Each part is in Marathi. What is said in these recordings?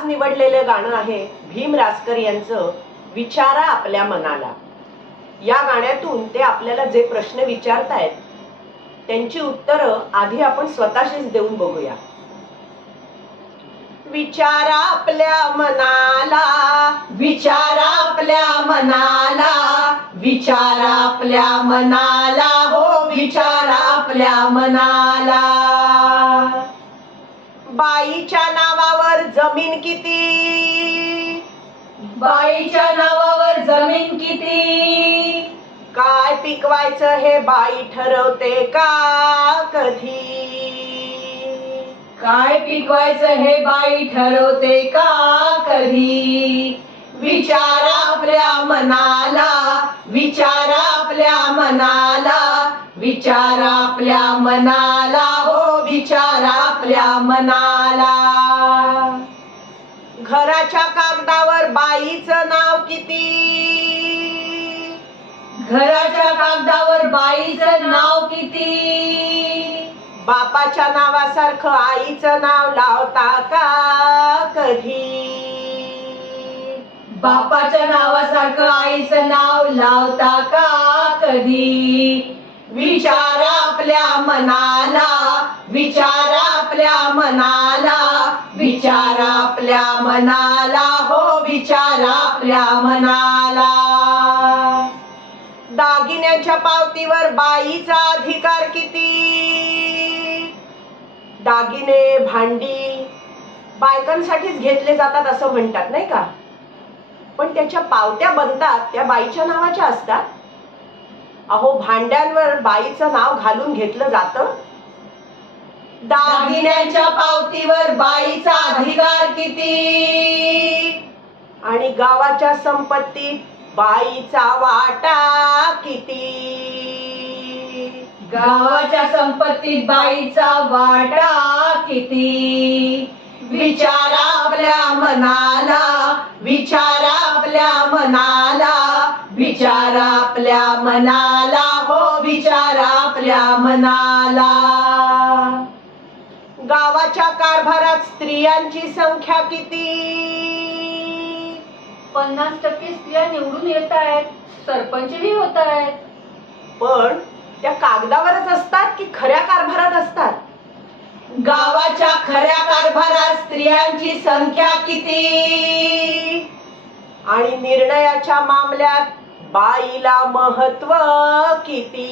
आज निवडलेलं गाणं आहे भीम रासकर यांचं विचारा आपल्या मनाला। या गाण्यातून ते आपल्याला जे प्रश्न विचारतायत त्यांची उत्तरं आधी आपण स्वतःशीच देऊन बघूया। विचारा आपल्या मनाला, विचारा आपल्या मनाला, विचारा आपल्या मनाला, हो विचारा आपल्या मनाला। बाईच्या नावावर जमीन किती, बाईच्या नावावर जमीन किती, काय पिकवायचं हे बाई ठरवते का कधी, काय पिकवायचं हे बाई ठरवते का कधी। विचारा आपल्या मनाला, विचारा आपल्या मनाला, विचारा आपल्या मनाला, हो विचारा आपल्या मनाला। घराच्या कागदावर बाईचं नाव किती, घराच्या कागदावर बाईचं नाव किती, बापाच्या नावासारखं आईचं नाव लावता का कधी, बापाच्या नावासारखं आईचं नाव लावता का कधी। विचारा आपल्या मनाला, विचारा आपल्या मनाला, विचारा आपल्या मनाला, हो विचारा आपल्या मनाला। दागिन्याच्या पावतीवर बाईचा अधिकार किती, दागिने भांडी बायकांसाठीच घेतले जातात असं म्हणतात नाही का, पण त्याच्या पावत्या बनतात त्या बाईच्या नावाच्या असतात। अहो भांड्यांवर बाईचं नाव घालून घेतलं जातं। दागिन्यांच्या पावतीवर बाईचा अधिकार किती, आणि गावाच्या संपत्तीत बाईचा वाटा किती, गावाच्या संपत्तीत बाईचा वाटा किती। विचारा आपल्या मनाला, विचारा आपल्या मनाला, विचारा आपल्या मनाला, हो विचारा आपल्या मनाला। गावाच्या कारभारात स्त्रियांची संख्या किती, 50% स्त्रिया निवडून येत आहेत, सरपंचही होत आहेत, पण त्या कागदावरच असतात की खऱ्या कारभारात असतात। गावाच्या खऱ्या कारभारात स्त्रियांची संख्या किती, आणि निर्णयाच्या मामल्यात बाईला महत्व किती,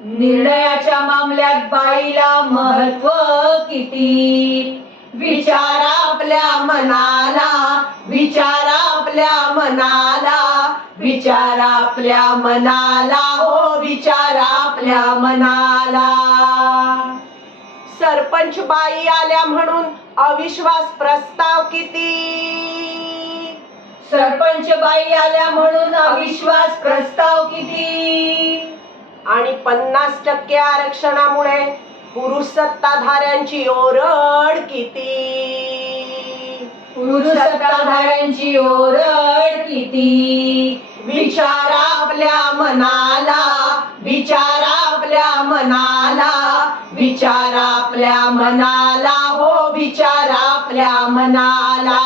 निर्णयाच्या मामल्यात बाईला महत्व किती। विचारा आपल्या मनाला, विचारा आपल्या मनाला, विचारा आपल्या मनाला, हो विचारा आपल्या मनाला। सरपंच बाई आल्या म्हणून अविश्वास प्रस्ताव किती, सरपंच बाई आल्या म्हणून अविश्वास प्रस्ताव किती, आणि 50% आरक्षणामुळे पुरुष सत्ताधाऱ्यांची ओरड किती, पुरुष सत्ताधाऱ्यांची ओरड किती। विचारा आपल्या मनाला, विचारा आपल्या मनाला, विचारा आपल्या मनाला, हो विचारा आपल्या मनाला,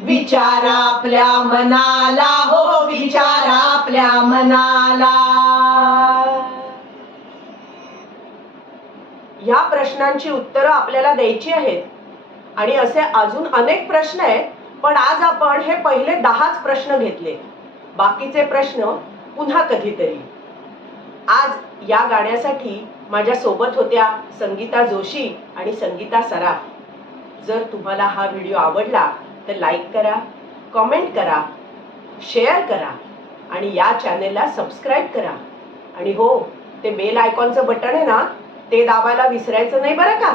विचारा आपल्या मनाला, हो विचारा आपल्या मनाला। या प्रश्नांची उत्तरं आपल्याला द्यायची आहेत, आणि असे अजून अनेक प्रश्न आहेत, पण आज आपण हे पहिले 10च प्रश्न घेतले, बाकीचे प्रश्न पुन्हा कधीतरी। आज या गाण्यासाठी माझ्या सोबत होत्या संगीता जोशी आणि संगीता सराफ। जर तुम्हाला हा व्हिडिओ आवडला तर लाईक करा, कमेंट करा, शेअर करा, आणि या चॅनेलला सबस्क्राईब करा, आणि हो ते बेल आयकॉनचं बटन आहे ना ते दाबायला विसरायचं नाही बरं का।